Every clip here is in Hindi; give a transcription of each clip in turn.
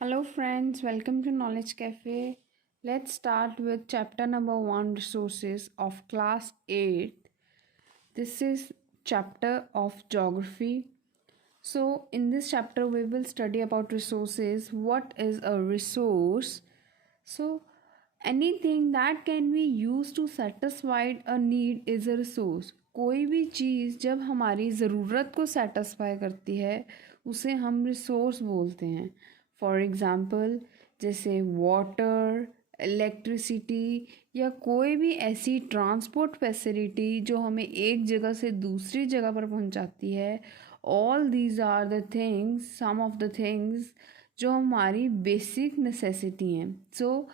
Hello, friends, welcome to Knowledge Cafe. Let's start with chapter number 1 Resources of class 8. This is chapter of geography. So, in this chapter, we will study about resources. What is a resource? So, anything that can be used to satisfy a need is a resource. कोई भी चीज़ जब हमारी ज़रूरत को सेटिस्फाई करती है उसे हम रिसोर्स बोलते हैं. फॉर एग्ज़ाम्पल जैसे वाटर, इलेक्ट्रिसिटी या कोई भी ऐसी ट्रांसपोर्ट फैसिलिटी जो हमें एक जगह से दूसरी जगह पर पहुंचाती है. All these are the things, some of the things जो हमारी बेसिक नेसेसिटी हैं. So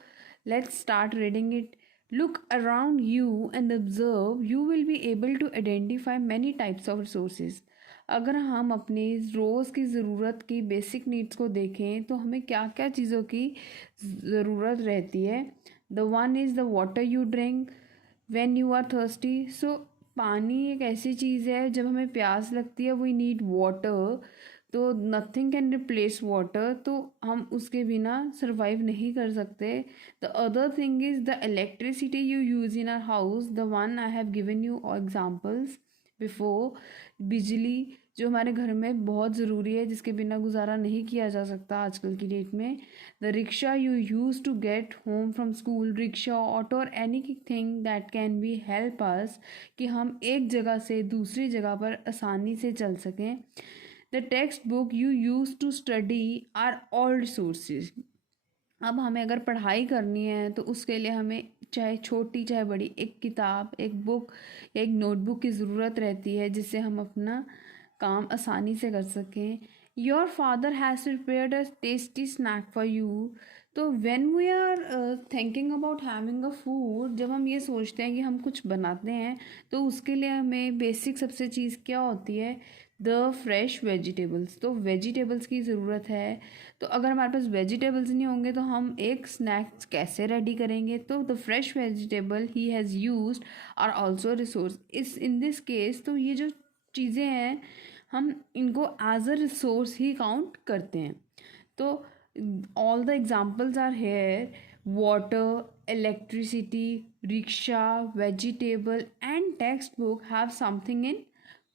let's start reading it. Look around you and observe. You will be able to identify many types of resources. अगर हम अपनी रोज़ की ज़रूरत की बेसिक नीड्स को देखें तो हमें क्या क्या चीज़ों की ज़रूरत रहती है. The one is the water you drink when you are thirsty. So पानी एक ऐसी चीज़ है जब हमें प्यास लगती है वी नीड वाटर. तो नथिंग कैन रिप्लेस वाटर, तो हम उसके बिना सर्वाइव नहीं कर सकते. The other thing is the electricity you use in are house. The one I have given you examples before. बिजली जो हमारे घर में बहुत ज़रूरी है, जिसके बिना गुजारा नहीं किया जा सकता आजकल की डेट में. The rickshaw you use to get home from school. Rickshaw, auto और anything that can be help us कि हम एक जगह से दूसरी जगह पर आसानी से चल सकें. The text book you use to study are all resources. अब हमें अगर पढ़ाई करनी है तो उसके लिए हमें चाहे छोटी चाहे बड़ी एक किताब, एक बुक या एक नोटबुक की ज़रूरत रहती है जिससे हम अपना काम आसानी से कर सकें. Your father has prepared a tasty snack for you. तो when we are thinking about having a food, जब हम ये सोचते हैं कि हम कुछ बनाते हैं तो उसके लिए हमें बेसिक सबसे चीज़ क्या होती है, द फ्रेश वेजिटेबल्स. तो वेजिटेबल्स की ज़रूरत है. तो अगर हमारे पास वेजिटेबल्स नहीं होंगे तो हम एक स्नैक्स कैसे रेडी करेंगे. तो the fresh vegetable he has used are also resource. इस इन दिस केस तो ये जो चीज़ें हैं हम इनको एज अ रिसोर्स ही काउंट करते हैं. तो all the examples are here: water, electricity, rickshaw, vegetable and text book have something in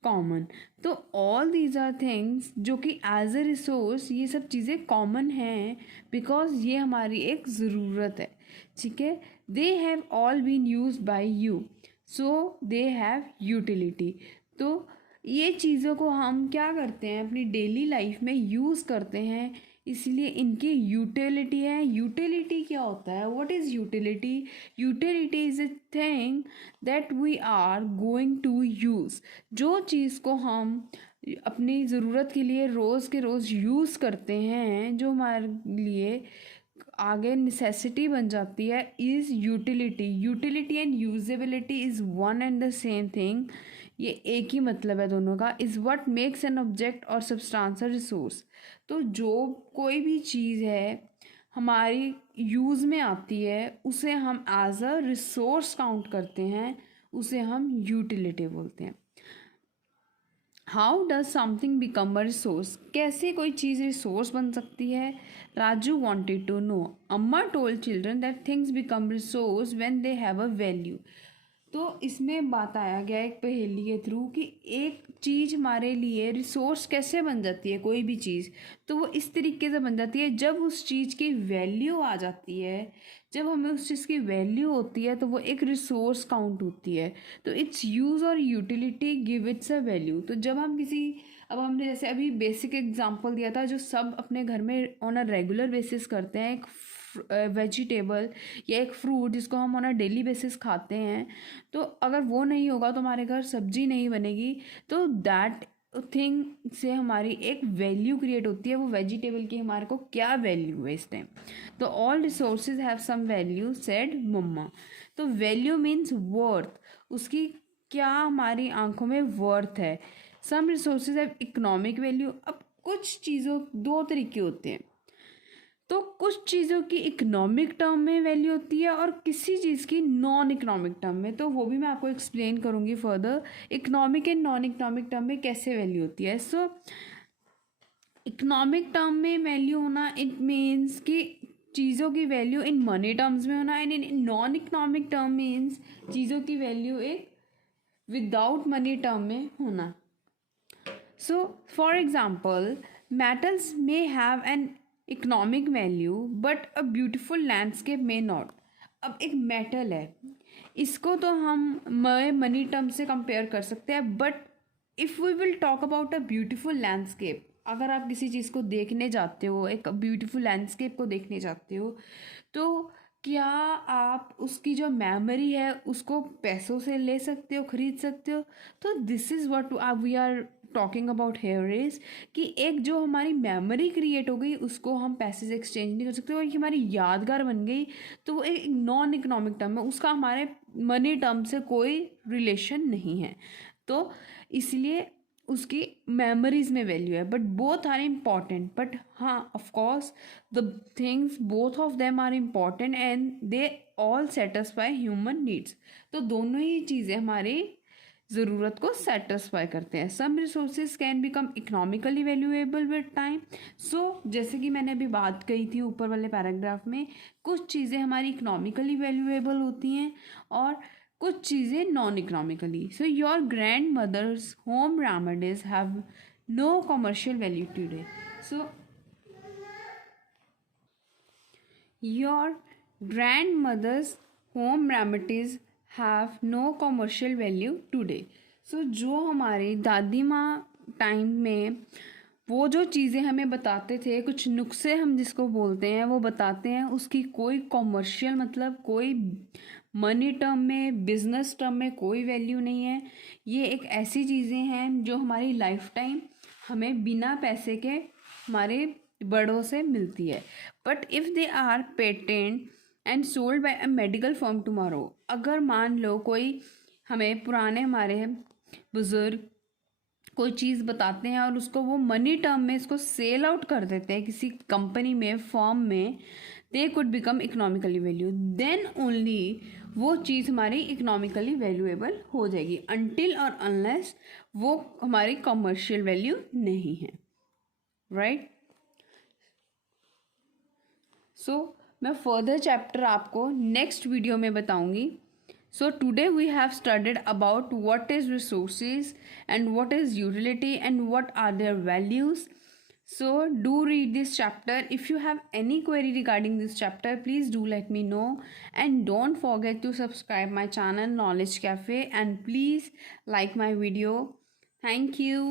common. तो ऑल दीज आर थिंग्स जो कि एज अ रिसोर्स ये सब चीज़ें कॉमन हैं बिकॉज ये हमारी एक ज़रूरत है. ठीक है. They have all been use by you, so they have utility. तो ये चीज़ों को हम क्या करते हैं अपनी डेली लाइफ में यूज़ करते हैं, इसलिए इनकी यूटिलिटी है. यूटिलिटी क्या होता है, what is utility? Utility is a thing that we are going to use. जो चीज़ को हम अपनी ज़रूरत के लिए रोज़ के रोज़ यूज़ करते हैं, जो हमारे लिए आगे नेसेसिटी बन जाती है, is utility. Utility and usability is one and the same thing. ये एक ही मतलब है दोनों का. Is what makes an object और सब्सटेंस अ रिसोर्स. तो जो कोई भी चीज़ है हमारी यूज़ में आती है उसे हम एज अ रिसोर्स काउंट करते हैं, उसे हम यूटिलिटी बोलते हैं. How does something become a resource. कैसे कोई चीज़ रिसोर्स बन सकती है. Raju wanted to know. Amma told children that things become resource when they have a value. तो इसमें बात आया गया एक पहेली के थ्रू कि एक चीज़ हमारे लिए रिसोर्स कैसे बन जाती है. कोई भी चीज़ तो वो इस तरीके से बन जाती है जब उस चीज़ की वैल्यू आ जाती है. जब हमें उस चीज़ की वैल्यू होती है तो वो एक रिसोर्स काउंट होती है. तो इट्स यूज़ और utility give it's a value. तो जब हम किसी, अब हमने जैसे अभी बेसिक एग्जांपल दिया था जो सब अपने घर में ऑन अ रेगुलर बेसिस करते हैं, एक वेजिटेबल या एक फ्रूट जिसको हम ऑन अ डेली बेसिस खाते हैं. तो अगर वो नहीं होगा तो हमारे घर सब्जी नहीं बनेगी. तो दैट थिंग से हमारी एक वैल्यू क्रिएट होती है. वो वेजिटेबल की हमारे को क्या वैल्यू है इस टाइम. तो all resources have some value said mamma. तो वैल्यू मीन्स वर्थ. उसकी क्या हमारी आंखों में वर्थ है. सम रिसोर्सेज हैव इकोनॉमिक वैल्यू. अब कुछ चीज़ों दो तरीके होते हैं. तो कुछ चीज़ों की इकोनॉमिक टर्म में वैल्यू होती है और किसी चीज़ की नॉन इकोनॉमिक टर्म में. तो वो भी मैं आपको एक्सप्लेन करूँगी further. Economic and non economic term में कैसे वैल्यू होती है. सो इकोनॉमिक टर्म में वैल्यू होना इट मीन्स कि चीज़ों की वैल्यू इन मनी टर्म्स में होना, and in non economic term means चीज़ों की वैल्यू एक विदाउट मनी टर्म में होना. So, for example, metals may have an economic value, but a beautiful landscape may not. अब एक मेटल है, इसको तो हम मनी टर्म से कंपेयर कर सकते हैं, but if we will talk about a beautiful landscape, अगर आप किसी चीज़ को देखने जाते हो, एक ब्यूटीफुल लैंडस्केप को देखने जाते हो, तो क्या आप उसकी जो मेमोरी है उसको पैसों से ले सकते हो, खरीद सकते हो? तो this is what we are talking about here is कि एक जो हमारी मेमोरी क्रिएट हो गई उसको हम पैसे से एक्सचेंज नहीं कर सकते, और हमारी यादगार बन गई, तो वो एक नॉन इकोनॉमिक टर्म है, उसका हमारे मनी टर्म से कोई रिलेशन नहीं है. तो इसलिए उसकी मेमोरीज में वैल्यू है, but both are important. But हाँ, of course the things both of them are important and they all satisfy human needs. तो दोनों ही चीज़ें हमारी ज़रूरत को सेटिस्फाई करते हैं. Some resources can become economically valuable with time. So जैसे कि मैंने अभी बात कही थी ऊपर वाले पैराग्राफ में, कुछ चीज़ें हमारी इकोनॉमिकली वैल्यूएबल होती हैं और कुछ चीज़ें non economically. So your grandmother's home remedies have no commercial value today. So your grandmother's home remedies have no commercial value today. So जो हमारी दादी माँ टाइम में वो जो चीज़ें हमें बताते थे, कुछ नुस्खे हम जिसको बोलते हैं वो बताते हैं, उसकी कोई कॉमर्शियल मतलब कोई मनी टर्म में, बिजनेस टर्म में कोई वैल्यू नहीं है. ये एक ऐसी चीज़ें हैं जो हमारी लाइफ टाइम हमें बिना पैसे के हमारे बड़ों से मिलती है. But if they are patent and sold by a medical firm tomorrow, अगर मान लो कोई हमें पुराने हमारे बुज़ुर्ग कोई चीज़ बताते हैं और उसको वो मनी टर्म में इसको सेल आउट कर देते हैं किसी कंपनी में, फर्म में, they could become economically value. Then only वो चीज़ हमारी इकोनॉमिकली वैल्यूएबल हो जाएगी. अनटिल और अनलेस वो हमारी कमर्शियल वैल्यू नहीं है. राइट. सो मैं फर्दर चैप्टर आपको नेक्स्ट वीडियो में बताऊंगी. So today we have studied about what is resources and what is utility and what are their values. So do read this chapter. If you have any query regarding this chapter, please do let me know, and don't forget to subscribe my channel Knowledge Cafe, and please like my video. Thank you.